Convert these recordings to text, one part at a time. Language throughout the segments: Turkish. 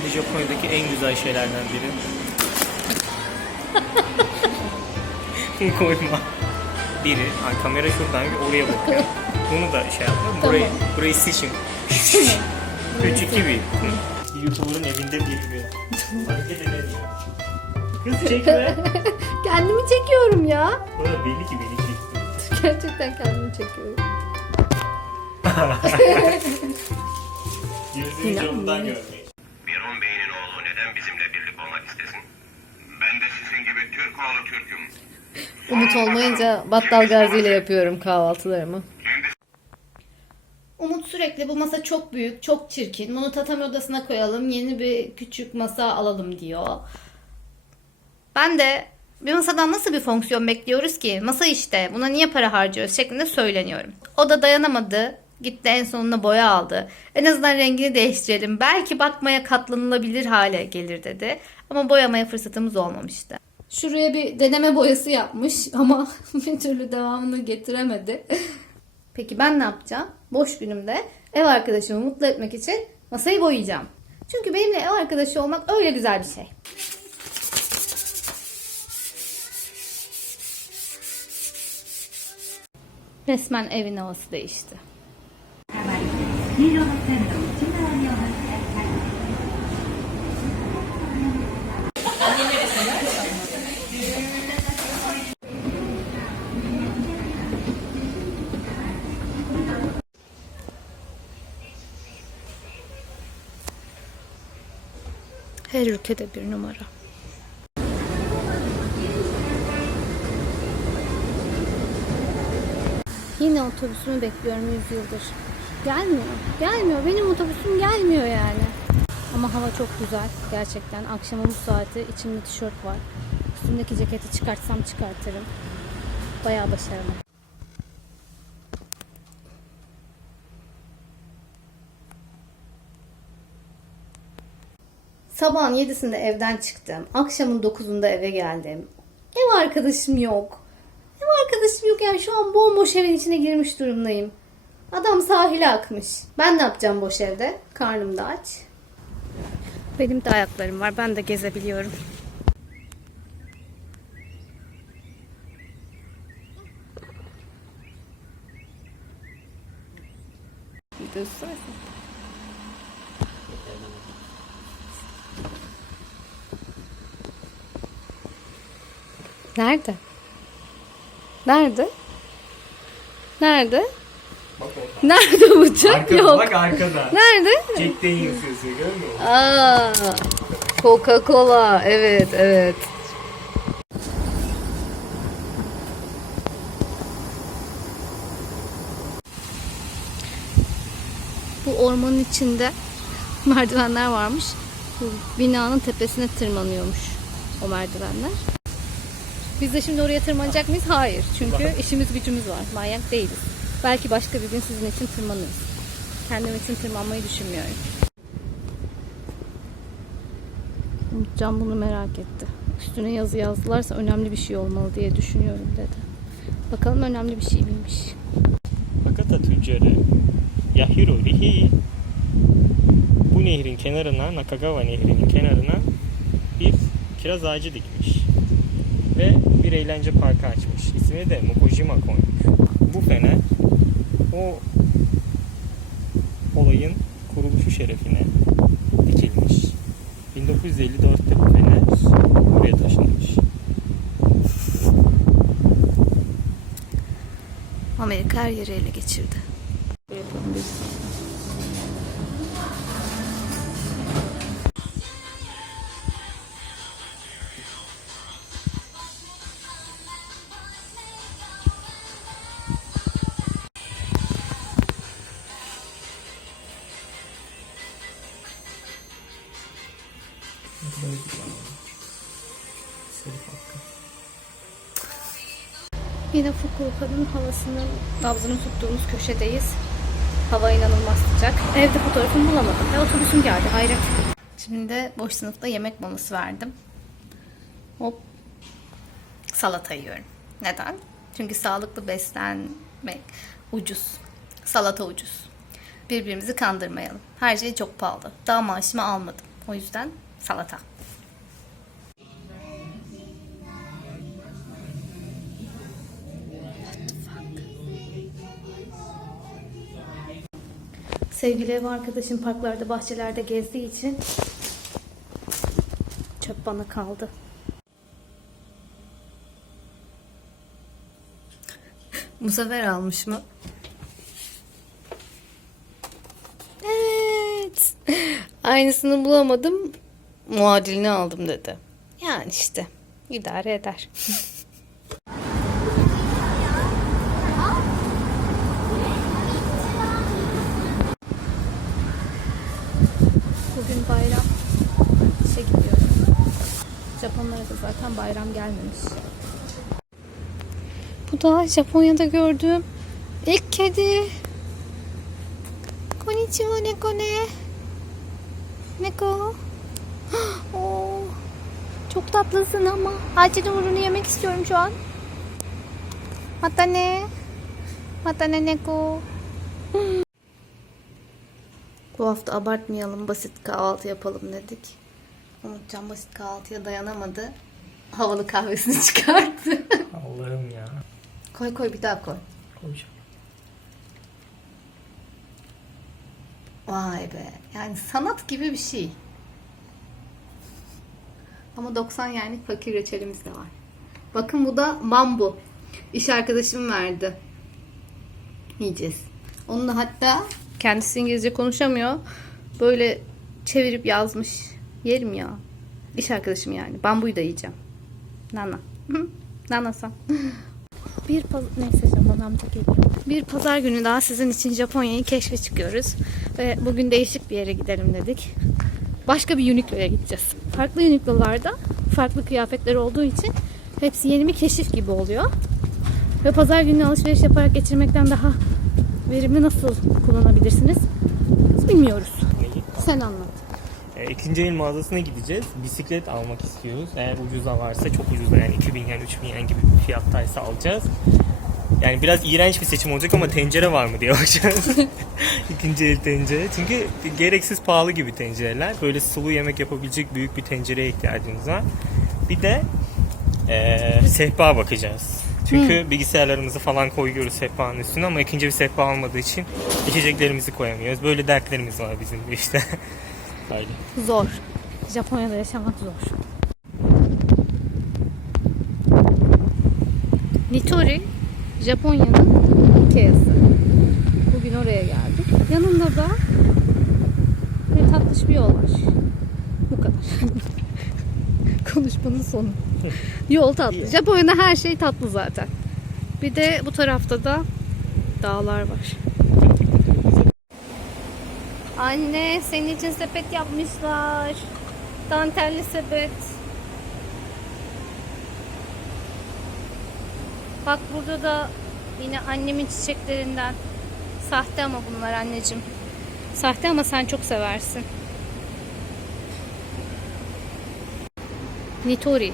Bir de Japonya'daki en güzel şeylerden biri. Koyma. Biri. Ay, kamera şuradan oraya bakıyor. Bunu da şey yapma. Burayı, burayı seçin. Küçük gibi. YouTuber'ın evinde bir gibi. Hareket edemiyor. Kız çekme. Kendimi çekiyorum ya. Bu da belli ki beni çekti. Gerçekten kendimi çekiyorum. Gözünü camından görmeyin. Ben de sizin gibi Türk oğlu Türk'üm. Umut olmayınca battal gaziyle yapıyorum kahvaltılarımı. Umut sürekli bu masa çok büyük, çok çirkin. Bunu tatami odasına koyalım, yeni bir küçük masa alalım diyor. Ben de bir masadan nasıl bir fonksiyon bekliyoruz ki? Masa işte, buna niye para harcıyoruz şeklinde söyleniyorum. O da dayanamadı. Gitti en sonunda boya aldı. En azından rengini değiştirelim. Belki bakmaya katlanılabilir hale gelir dedi. Ama boyamaya fırsatımız olmamıştı. Şuraya bir deneme boyası yapmış ama bir türlü devamını getiremedi. Peki ben ne yapacağım? Boş günümde ev arkadaşımı mutlu etmek için masayı boyayacağım. Çünkü benimle ev arkadaşı olmak öyle güzel bir şey. Resmen evin havası değişti. Her ülkede bir numara. Yine otobüsümü bekliyorum yüzyıldır. Gelmiyor. Gelmiyor. Benim otobüsüm gelmiyor yani. Ama hava çok güzel. Gerçekten. Akşama bu saati içimde tişört var. Üstümdeki ceketi çıkartsam çıkartırım. Bayağı başarılı. Sabahın 7'sinde evden çıktım. Akşamın 9'unda eve geldim. Ev arkadaşım yok. Ev arkadaşım yok yani şu an bomboş evin içine girmiş durumdayım. Adam sahile akmış. Ben ne yapacağım boş evde? Karnım da aç. Benim de ayaklarım var. Ben de gezebiliyorum. Nerede? Nerede? Nerede? Bak orada. Nerede bıçak? Arkada, Yok. bak arkada. Nerede? Jack Daniels yazıyor görmüyor musun? Aa, Coca-Cola. Evet, evet. Bu ormanın içinde merdivenler varmış. Bu binanın tepesine tırmanıyormuş o merdivenler. Biz de şimdi oraya tırmanacak mıyız? Hayır. Çünkü işimiz gücümüz var. Manyak değiliz. Belki başka bir gün sizin için tırmanırız. Kendim için tırmanmayı düşünmüyorum. Umutcan bunu merak etti. Üstüne yazı yazdılarsa önemli bir şey olmalı diye düşünüyorum dedi. Bakalım önemli bir şey miymiş. Hakata tüccarı Yahiro Rihi bu nehrin kenarına, Nakagawa nehrinin kenarına bir kiraz ağacı dikmiş. Ve bir eğlence parkı açmış. İsmini de Mokojima koymuş. Bu fener o olayın kuruluşu şerefine dikilmiş. 1954'te bu fener buraya taşınmış. Amerika her yeri ele geçirdi. Yine Fukuoka'nın havasının nabzını tuttuğumuz köşedeyiz. Hava inanılmaz sıcak. Evde fotoğrafımı bulamadım ve otobüsüm geldi. Hayret. Şimdi de boş sınıfta yemek molası verdim. Hop. Salata yiyorum. Neden? Çünkü sağlıklı beslenmek ucuz. Salata ucuz. Birbirimizi kandırmayalım. Her şey çok pahalı. Daha maaşımı almadım. O yüzden salata. Sevgili ev arkadaşım parklarda, bahçelerde gezdiği için çöp bana kaldı. Bu sefer almış mı? Evet. Aynısını bulamadım. Muadilini aldım dedi. Yani işte idare eder. Bugün bayram. İşe gidiyorum. Da zaten bayram gelmemiş. Bu da Japonya'da gördüğüm ilk kedi. Konnichiwa neko ne. Neko. Oo, çok tatlısın ama. Acil uğrunu yemek istiyorum şu an. Mata ne? Mata ne neko. Bu hafta abartmayalım, basit kahvaltı yapalım dedik. Umutcan basit kahvaltıya dayanamadı. Havalı kahvesini çıkarttı. Allah'ım ya. koy koy bir daha koy. Koyacağım. Vay be. Yani sanat gibi bir şey. Ama 90 yani fakir reçelimiz de var. Bakın bu da bambu. İş arkadaşım verdi. Yiyeceğiz. Onu da hatta kendisi İngilizce konuşamıyor. Böyle çevirip yazmış. Yerim ya. İş arkadaşım yani. Bambuyu da yiyeceğim. Nana. Nana san. Bir paz neyse Japon amca geliyor. Bir pazar günü daha sizin için Japonya'yı keşfe çıkıyoruz. Ve bugün değişik bir yere gidelim dedik. Başka bir Uniqlo'ya gideceğiz. Farklı Uniqlo'larda farklı kıyafetler olduğu için hepsi yeni bir keşif gibi oluyor. Ve pazar günü alışveriş yaparak geçirmekten daha verimli nasıl kullanabilirsiniz? Biz bilmiyoruz. Sen anlat. E, ikinci el mağazasına gideceğiz. Bisiklet almak istiyoruz. Eğer ucuza varsa çok ucuza yani 2000 yen 3000 yen gibi bir fiyattaysa alacağız. Yani biraz iğrenç bir seçim olacak ama tencere var mı diye bakacağız. İkinci el tencere. Çünkü gereksiz pahalı gibi tencereler. Böyle sulu yemek yapabilecek büyük bir tencereye ihtiyacımız var. Bir de e, sehpa bakacağız. Çünkü bilgisayarlarımızı falan koyuyoruz sehpanın üstüne ama ikinci bir sehpa olmadığı için içeceklerimizi koyamıyoruz. Böyle dertlerimiz var bizim de işte. Öyle. Zor. Japonya'da yaşamak zor. Nitori, Japonya'nın Ikea'sı. Bugün oraya geldik. Yanında da bir tatlış bir yol var. Bu kadar. Konuşmanın sonu. Yol tatlı. Japonya'da her şey tatlı zaten. Bir de bu tarafta da dağlar var. Anne senin için sepet yapmışlar. Dantelli sepet. Bak burada da yine annemin çiçeklerinden. Sahte ama bunlar anneciğim. Sahte ama sen çok seversin. Nitori.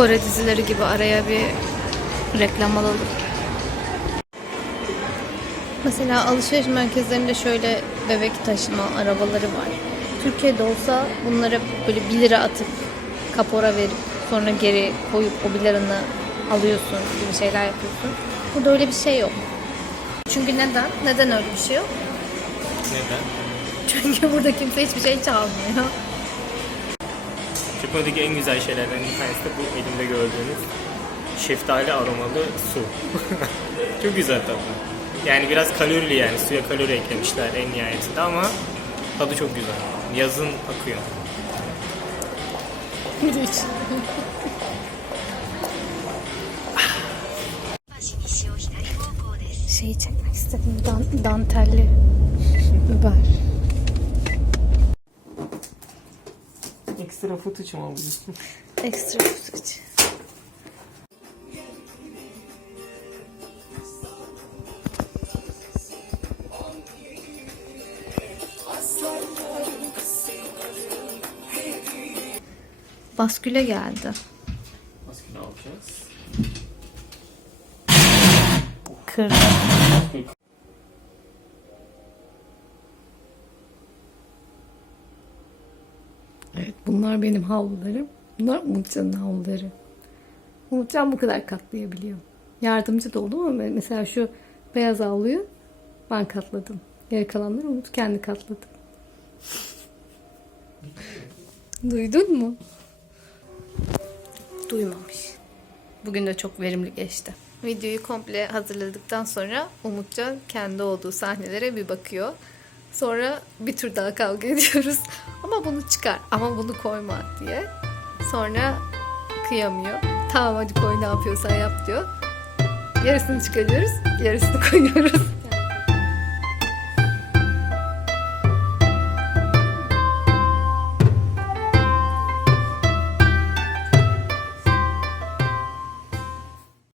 Kore dizileri gibi araya bir reklam alalım. Mesela alışveriş merkezlerinde şöyle bebek taşıma arabaları var. Türkiye'de olsa bunlara böyle 1 lira atıp kapora verip sonra geri koyup o 1 liranı alıyorsun gibi şeyler yapıyorsun. Burada öyle bir şey yok. Çünkü neden? Neden öyle bir şey yok? Neden? Çünkü burada kimse hiçbir şey çalmıyor. Japonya'daki en güzel şeylerden bir tanesi de bu elimde gördüğünüz şeftali aromalı su. Çok güzel tadı. Yani biraz kalorili yani suya kalori eklemişler en nihayetinde ama tadı çok güzel. Yazın akıyor. Şeyi çekmek istedim. Dan- dantelli biber. Ekstra footage mu alıyorsun? Ekstra footage. Basküle geldi. Maskeni alacağız. Kırdı. Bunlar benim havlularım. Bunlar Umutcan'ın havluları. Umutcan bu kadar katlayabiliyor. Yardımcı da oldu ama mesela şu beyaz havluyu ben katladım. Geri kalanları Umut kendi katladı. Duydun mu? Duymamış. Bugün de çok verimli geçti. Videoyu komple hazırladıktan sonra Umutcan kendi olduğu sahnelere bir bakıyor. Sonra bir tur daha kavga ediyoruz. Ama bunu çıkar, ama bunu koyma diye. Sonra kıyamıyor. Tamam hadi koy ne yapıyorsan yap diyor. Yarısını çıkarıyoruz, yarısını koyuyoruz.